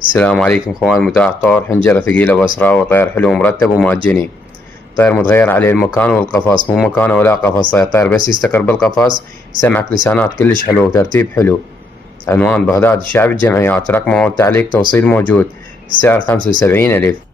السلام عليكم خوان. متاح طور حنجرة ثقيلة بأسرة وطير حلو مرتب وماجني. طير متغير عليه المكان والقفص، مو مكانه ولا قفص، طير بس يستقر بالقفص. سمعك لسانات كلش حلو وترتيب حلو. عنوان بغداد الشعب الجمعيات، رقمه والتعليق توصيل موجود. السعر 75 ألف.